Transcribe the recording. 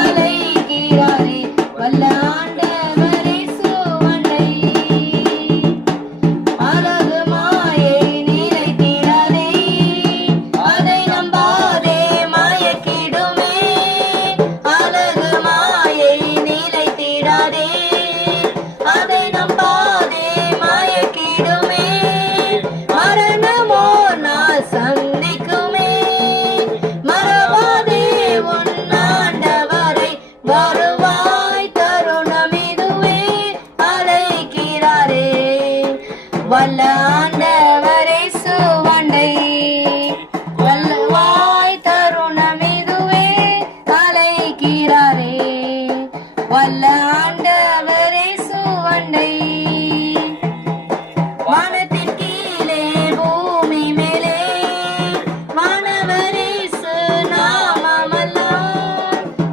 அழைக்கிறாரே வல்ல ஆண்டவரே சுவண்டை அழகு மாயை நிலைத்திடாதே அதை நம்பாதே மயக்கிடுமே அழகு மாயை நிலைத்திடாதே அதை நம்பாதே மயக்கிடுமே மரணமோ நான் சந்திக்குமே மறவாதே உன் ஆண்டவரை வருவாய் தருணம் இதுவே அழைக்கிறாரே வல்ல ஆண்டவரே சுவண்டை வல்லவாய் தருணம் இதுவே அழைக்கிறாரே